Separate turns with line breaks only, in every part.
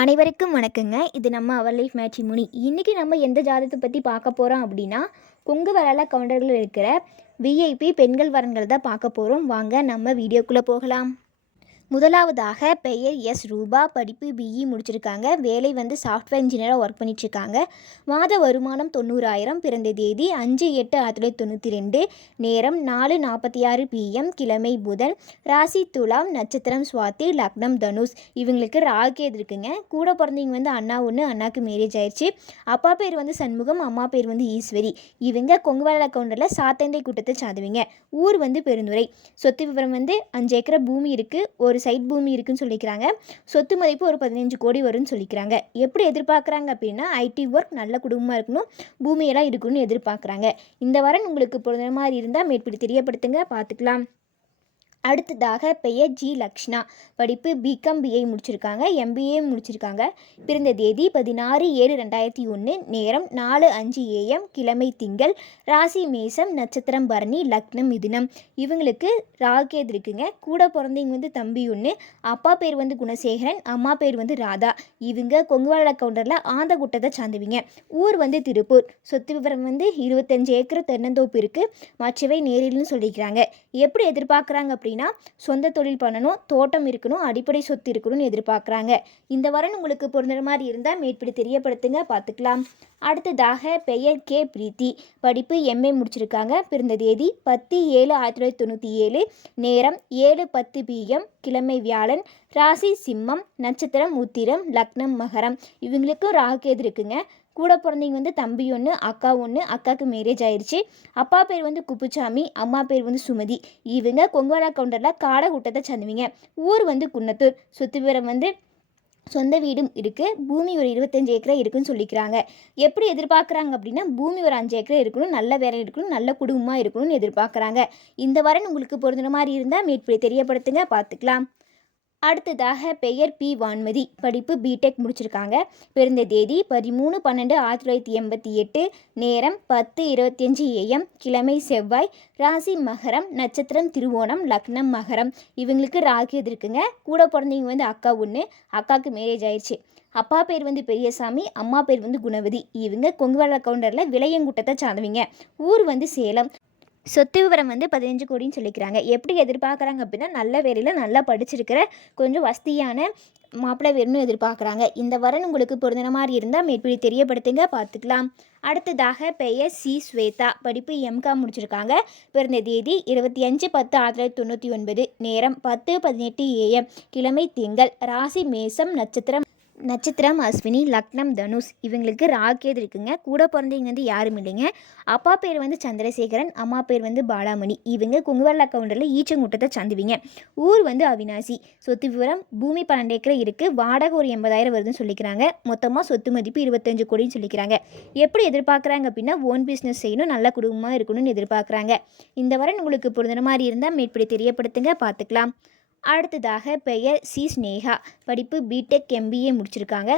அனைவருக்கும் வணக்கங்க. இது நம்ம அவர் லைஃப் மேட்சி முனி இன்றைக்கி நம்ம எந்த ஜாதகத்தை பற்றி பார்க்க போகிறோம் அப்படின்னா கொங்கு வரால கவுண்டர்கள் இருக்கிற விஐபி பெண்கள் வரன்களை தான் பார்க்க போகிறோம் வாங்க நம்ம வீடியோக்குள்ளே போகலாம். முதலாவதாக பெயர் எஸ். ரூபா. படிப்பு பிஇ e. முடிச்சிருக்காங்க. வேலை வந்து சாஃப்ட்வேர் இன்ஜினியராக ஒர்க் பண்ணிட்டுருக்காங்க. மாத வருமானம் தொண்ணூறாயிரம். பிறந்த தேதி அஞ்சு எட்டு ஆயிரத்தி தொள்ளாயிரத்தி தொண்ணூற்றி ரெண்டு. நேரம் நாலு நாற்பத்தி ஆறு பிஎம் கிழமை புதன் ராசி துலாம் நட்சத்திரம் சுவாதி லக்னம் தனுஷ். இவங்களுக்கு ராகேது இருக்குங்க. கூட பிறந்தவங்க வந்து அண்ணா ஒன்று அண்ணாக்கு மேரேஜ் ஆயிடுச்சு அப்பா பேர் வந்து சண்முகம் அம்மா பேர் வந்து ஈஸ்வரி. இவங்க கொங்குவாள கவுண்டரில் சாத்தந்தை கூட்டத்தை சாதுவீங்க. ஊர் வந்து பெருந்துறை. சொத்து விவரம் வந்து அஞ்சு ஏக்கரை பூமி இருக்குது ஒரு சைட் பூமி இருக்குன்னு சொல்லிக்கிறாங்க. சொத்து மதிப்பு ஒரு பதினஞ்சு கோடி வரும்னு சொல்லிக்கிறாங்க. எப்படி எதிர்பார்க்குறாங்க அப்படின்னா ஐடி ஒர்க் நல்ல குடும்பமாக இருக்கணும் பூமியெல்லாம் இருக்கணும்னு எதிர்பார்க்குறாங்க. இந்த வரன் உங்களுக்கு பொழுது மாதிரி இருந்தால் மேற்படி தெரியப்படுத்துங்க பார்த்துக்கலாம். அடுத்ததாக பெயர் ஜி லக்ஷ்ணா. படிப்பு பிகாம் பிஏ முடிச்சிருக்காங்க. எம்பிஏ முடிச்சிருக்காங்க. பிறந்த தேதி பதினாறு ஏழு ரெண்டாயிரத்தி ஒன்று நேரம் நாலு அஞ்சு ஏஎம் கிழமை திங்கள். ராசி மேசம் நட்சத்திரம் பரணி லக்னம் மிதுனம். இவங்களுக்கு ராகேது இருக்குங்க. கூட பிறந்தவங்க வந்து தம்பி ஒன்று அப்பா பேர் வந்து குணசேகரன். அம்மா பேர் வந்து ராதா. இவங்க கொங்குவாள கவுண்டரில் ஆந்தகுட்டத்தை சார்ந்துவிங்க ஊர் வந்து திருப்பூர். சொத்து விவரம் வந்து இருபத்தஞ்சு ஏக்கர் தென்னந்தோப்பு இருக்குது மற்றவை நேரில்னு சொல்லிக்கிறாங்க. எப்படி எதிர்பார்க்குறாங்க அப்படின்னு சொந்த தொழில் பண்ணணும் தோட்டம் இருக்கணும் அடிப்படை சொத்து இருக்கணும்னு எதிர்பார்க்குறாங்க. இந்த வரன் உங்களுக்கு பொருந்துற மாதிரி இருந்தால் மேற்படி தெரியப்படுத்துங்க பார்த்துக்கலாம். அடுத்ததாக பெயர் கே. பிரீத்தி. படிப்பு எம்ஏ முடிச்சிருக்காங்க. பிறந்த தேதி பத்து ஏழு ஆயிரத்தி தொள்ளாயிரத்தி தொண்ணூற்றி ஏழு. நேரம் ஏழு பத்து பிஎம் கிழமை வியாழன். ராசி சிம்மம் நட்சத்திரம் உத்திரம் லக்னம் மகரம். இவங்களுக்கும் ராகுகேது இருக்குங்க. கூட பிறந்தவங்க வந்து தம்பி ஒன்று அக்கா ஒன்று அக்காவுக்கு மேரேஜ் ஆயிடுச்சு அப்பா பேர் வந்து குப்புசாமி அம்மா பேர் வந்து சுமதி. இவங்க கொங்குவாடா கவுண்டரில் காடை கூட்டத்தை சேர்ந்தவங்க. ஊர் வந்து குன்னத்தூர். சொத்து விவரம் வந்து சொந்த வீடும் இருக்குது பூமி ஒரு இருபத்தஞ்சு ஏக்கரை இருக்குன்னு சொல்லிக்கிறாங்க. எப்படி எதிர்பார்க்குறாங்க அப்படின்னா பூமி ஒரு அஞ்சு ஏக்கரை இருக்கணும் நல்ல வேலை இருக்கணும் நல்ல குடும்பமாக இருக்கணும்னு எதிர்பார்க்குறாங்க. இந்த வரன் உங்களுக்கு பொருந்தின மாதிரி இருந்தால் மேற்படி தெரியப்படுத்துங்க பார்த்துக்கலாம். அடுத்ததாக பெயர் பி. வான்மதி. படிப்பு பிடெக் முடிச்சிருக்காங்க. பிறந்த தேதி பதிமூணு பன்னெண்டு ஆயிரத்தி தொள்ளாயிரத்தி எண்பத்தி எட்டு. நேரம் பத்து இருபத்தஞ்சி ஏஎம் கிழமை செவ்வாய். ராசி மகரம் நட்சத்திரம் திருவோணம் லக்னம் மகரம். இவங்களுக்கு ராகியது இருக்குங்க? கூட பிறந்தவங்க வந்து அக்கா ஒன்று அக்காவுக்கு மேரேஜ் ஆயிடுச்சு அப்பா பேர் வந்து பெரியசாமி அம்மா பேர் வந்து குணவதி. இவங்க கொங்குவாள கவுண்டரில் விளையங்குட்டத்தை சார்ந்தவங்க. ஊர் வந்து சேலம். சொத்து விவரம் வந்து பதினஞ்சு கோடின்னு சொல்லிக்கிறாங்க. எப்படி எதிர்பார்க்குறாங்க அப்படின்னா நல்ல வேலையில் நல்லா படிச்சிருக்கிற கொஞ்சம் வசதியான மாப்பிள்ளை வேணும்னு எதிர்பார்க்குறாங்க. இந்த வரன் உங்களுக்கு பொருந்தின மாதிரி இருந்தால் மேற்படி தெரியப்படுத்துங்க பார்த்துக்கலாம். அடுத்ததாக பெயர் சி. ஸ்வேதா. படிப்பு எம்காம் முடிச்சிருக்காங்க. பிறந்த தேதி இருபத்தி அஞ்சு பத்து ஆயிரத்தி தொள்ளாயிரத்தி தொண்ணூற்றி ஒன்பது. நேரம் பத்து பதினெட்டு ஏஎம் கிழமை திங்கள். ராசி மேசம் நட்சத்திரம். நட்சத்திரம் அஸ்வினி லக்னம் தனுஷ் இவங்களுக்கு ராகேது இருக்குங்க. கூட பிறந்தவங்க வந்து யாரும் இல்லைங்க. அப்பா பேர் வந்து சந்திரசேகரன் அம்மா பேர் வந்து பாலாமணி. இவங்க குங்குவல்ல கவுண்டரில் ஈச்சங்கூட்டத்தை சந்துவிங்க ஊர் வந்து அவினாசி. சொத்து விவரம் பூமி பன்னெண்டு ஏக்கரை இருக்குது வாடகை ஒரு எண்பதாயிரம் வருதுன்னு சொல்லிக்கிறாங்க. மொத்தமாக சொத்து மதிப்பு இருபத்தஞ்சு கோடின்னு சொல்லிக்கிறாங்க. எப்படி எதிர்பார்க்குறாங்க அப்படின்னா ஓன் பிஸ்னஸ் செய்யணும் நல்ல குடும்பமாக இருக்கணும்னு எதிர்பார்க்குறாங்க. இந்த வரன் உங்களுக்கு பொருந்தின மாதிரி இருந்தால் மேற்படி தெரியப்படுத்துங்க. பார்த்துக்கலாம். அடுத்ததாக பெயர் சி ஸ்னேகா. படிப்பு பிடெக் எம்பிஏ முடிச்சிருக்காங்க.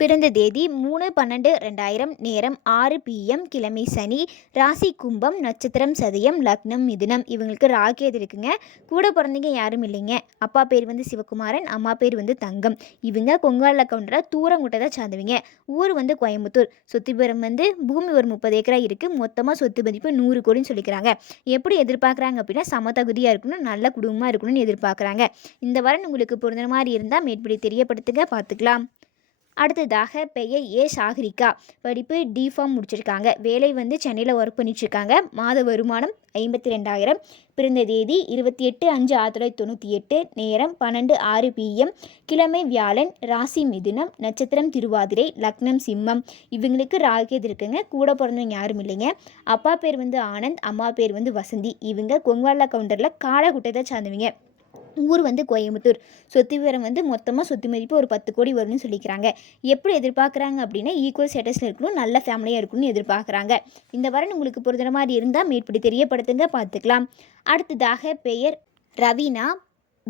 பிறந்த தேதி மூணு பன்னெண்டு ரெண்டாயிரம் நேரம் ஆறு பிஎம் கிழமை சனி ராசி கும்பம் நட்சத்திரம் சதயம் லக்னம் மிதுனம். இவங்களுக்கு ராகேது இருக்குங்க. கூட பிறந்தவங்க யாரும் இல்லைங்க. அப்பா பேர் வந்து சிவகுமாரன் அம்மா பேர் வந்து தங்கம். இவங்க கொங்கால கவுண்டராக தூரங்குட்டை தான் சார்ந்தவங்க. ஊர் வந்து கோயம்புத்தூர். சொத்துபுரம் வந்து பூமி ஒரு முப்பது ஏக்கரா இருக்குது மொத்தமாக சொத்து மதிப்பு நூறு கோடின்னு சொல்லிக்கிறாங்க. எப்படி எதிர்பார்க்குறாங்க அப்படின்னா சமதகுதியாக இருக்கணும் நல்ல குடும்பமாக இருக்கணும்னு எதிர்பார்க்குறாங்க. இந்த வரன் உங்களுக்கு பொருந்த மாதிரி இருந்தால் மேற்படி தெரியப்படுத்துங்க. பார்த்துக்கலாம். அடுத்ததாக பெயர் ஏ. சாகரிகா. படிப்பு டிஃபார்ம் முடிச்சிருக்காங்க. வேலை வந்து சென்னையில் ஒர்க் பண்ணிட்டுருக்காங்க. மாத வருமானம் ஐம்பத்தி ரெண்டாயிரம் பிறந்த தேதி இருபத்தி எட்டு அஞ்சு ஆயிரத்தி தொள்ளாயிரத்தி தொண்ணூற்றி எட்டு. நேரம் பன்னெண்டு ஆறு பிஎம் கிழமை வியாழன் ராசி மிதுனம் நட்சத்திரம் திருவாதிரை லக்னம் சிம்மம். இவங்களுக்கு ராகேது இருக்குங்க. கூட பிறந்தவங்க யாரும் இல்லைங்க. அப்பா பேர் வந்து ஆனந்த் அம்மா பேர் வந்து வசந்தி. இவங்க கொங்குவாள கவுண்டரில் காடகுட்டத்தை சார்ந்தவங்க. ஊர் வந்து கோயம்புத்தூர். சொத்து விவரம் வந்து மொத்தமாக சொத்து மதிப்பு ஒரு பத்து கோடி வரும்னு சொல்லிக்கிறாங்க. எப்படி எதிர்பார்க்குறாங்க அப்படின்னா ஈக்குவல் ஸ்டேட்டஸில் இருக்கணும் நல்ல ஃபேமிலியாக இருக்கணும்னு எதிர்பார்க்குறாங்க. இந்த வரன் உங்களுக்கு பொருந்துற மாதிரி இருந்தால் மேற்படி தெரியப்படுத்துங்க பார்த்துக்கலாம் அடுத்ததாக பெயர் ரவீனா.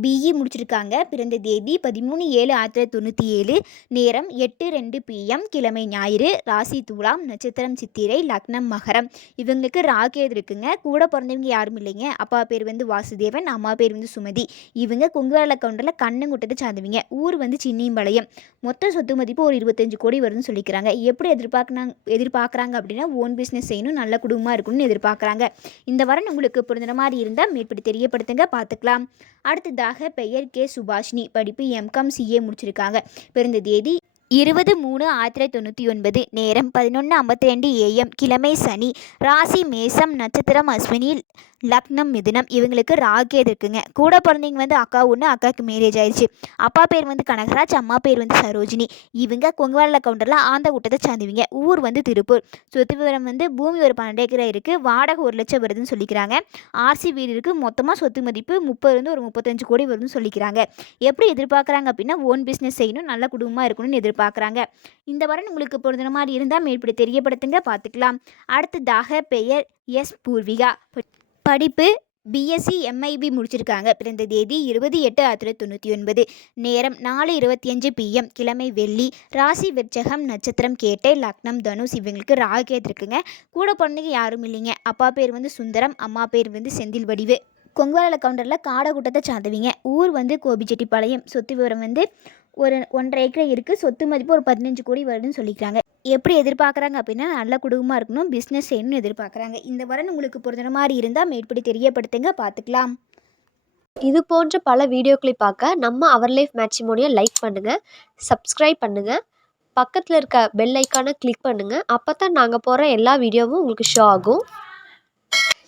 பிஇ முடிச்சிருக்காங்க. பிறந்த தேதி பதிமூணு ஏழு ஆயிரத்தி தொள்ளாயிரத்தி தொண்ணூற்றி ஏழு. நேரம் எட்டு ரெண்டு பிஎம் கிழமை ஞாயிறு. ராசி துலாம் நட்சத்திரம் சித்திரை லக்னம் மகரம். இவங்களுக்கு ராகேது இருக்குங்க. கூட பிறந்தவங்க யாரும் இல்லைங்க. அப்பா பேர் வந்து வாசுதேவன். அம்மா பேர் வந்து சுமதி. இவங்க குங்குவரல கவுண்டரில் கண்ணங்குட்டத்தை சார்ந்தவங்க ஊர் வந்து சின்னியம்பாளையம். மொத்த சொத்து மதிப்பு ஒரு இருபத்தஞ்சு கோடி வருதுன்னு சொல்லிக்கிறாங்க. எப்படி எதிர்பார்க்கறாங்க எதிர்பார்க்குறாங்க அப்படின்னா ஓன் பிஸ்னஸ் செய்யணும். நல்ல குடும்பமாக இருக்கணும்னு எதிர்பார்க்குறாங்க. இந்த வரன் உங்களுக்கு பொருந்துற மாதிரி இருந்தால் மேற்படி தெரியப்படுத்துங்க. பார்த்துக்கலாம். அடுத்ததாக பெயர் கே. சுபாஷினி படிப்பு எம்காம் சிஏ முடிச்சிருக்காங்க. பிறந்த தேதி இருபது மூணு ஆயிரத்தி தொள்ளாயிரத்தி தொண்ணூற்றி ஒன்பது நேரம் பதினொன்று ஐம்பத்தி ரெண்டு ஏஎம் கிழமை சனி ராசி மேசம் நட்சத்திரம் அஸ்வினி லக்னம் மிதுனம் இவங்களுக்கு ராகேது இருக்குங்க? கூட பிறந்தவங்க வந்து அக்கா ஒன்று அக்காவுக்கு மேரேஜ் ஆயிடுச்சு. அப்பா பேர் வந்து கனகராஜ் அம்மா பேர் வந்து சரோஜினி. இவங்க கொங்குவால கவுண்டரில் ஆந்த கூட்டத்தை சார்ந்துவிங்க. ஊர் வந்து திருப்பூர். சொத்து விவரம் வந்து பூமி ஒரு பன்னெண்டு ஏக்கரா இருக்குது வாடகை ஒரு லட்சம் வருதுன்னு சொல்லிக்கிறாங்க. ஆர்சி வீடு இருக்குது மொத்தமாக சொத்து மதிப்பு முப்பதுலேருந்து ஒரு முப்பத்தஞ்சு கோடி வருதுன்னு சொல்லிக்கிறாங்க. எப்படி எதிர்பார்க்குறாங்க அப்படின்னா ஓன் பிஸ்னஸ் செய்யணும் நல்ல குடும்பமாக இருக்கணும்னு எதிர்பார்க்குறாங்க. இந்த வாரம் உங்களுக்கு பொருந்தின மாதிரி இருந்தால் மேற்படி தெரியப்படுத்துங்க. பார்த்துக்கலாம். அடுத்ததாக பெயர் எஸ். பூர்விகா. படிப்பு பிஎஸ்சி எம்ஐபி முடிச்சிருக்காங்க. பிறந்த தேதி இருபது எட்டு ஆயிரத்தி தொள்ளாயிரத்தி தொண்ணூற்றி ஒன்பது. நேரம் நாலு இருபத்தி அஞ்சு பிஎம் கிழமை வெள்ளி. ராசி விருச்சகம் நட்சத்திரம் கேட்டை லக்னம் தனுஷ் இவங்களுக்கு ராகேத் இருக்குங்க. கூட பொண்ணுங்க யாரும் இல்லைங்க. அப்பா பேர் வந்து சுந்தரம் அம்மா பேர் வந்து செந்தில் வடிவு. கொங்குவால கவுண்டரில் காடக்கூட்டத்தை சார்ந்தவங்க ஊர் வந்து கோபிச்செட்டிப்பாளையம். சொத்து விவரம் வந்து ஒரு ஒன்றரை ஏக்கர் இருக்குது சொத்து மதிப்பு ஒரு பதினஞ்சு கோடி வருதுன்னு சொல்லிக்கிறாங்க. எப்படி எதிர்பார்க்குறாங்க அப்படின்னா நல்ல குடும்பமாக இருக்கணும் பிஸ்னஸ் செய்யணும்னு எதிர்பார்க்குறாங்க. இந்த வரன் உங்களுக்கு பொருந்தின மாதிரி இருந்தால் மேற்படி தெரியப்படுத்துங்க பார்த்துக்கலாம்.
இது போன்ற பல வீடியோக்களை பார்க்க நம்ம அவர் லைஃப் மேட்சிமோனியை லைக் பண்ணுங்கள் சப்ஸ்கிரைப் பண்ணுங்கள் பக்கத்தில் இருக்க பெல் ஐக்கானை கிளிக் பண்ணுங்கள் அப்போ தான் நாங்கள் போகிற எல்லா வீடியோவும் உங்களுக்கு ஷோ ஆகும்.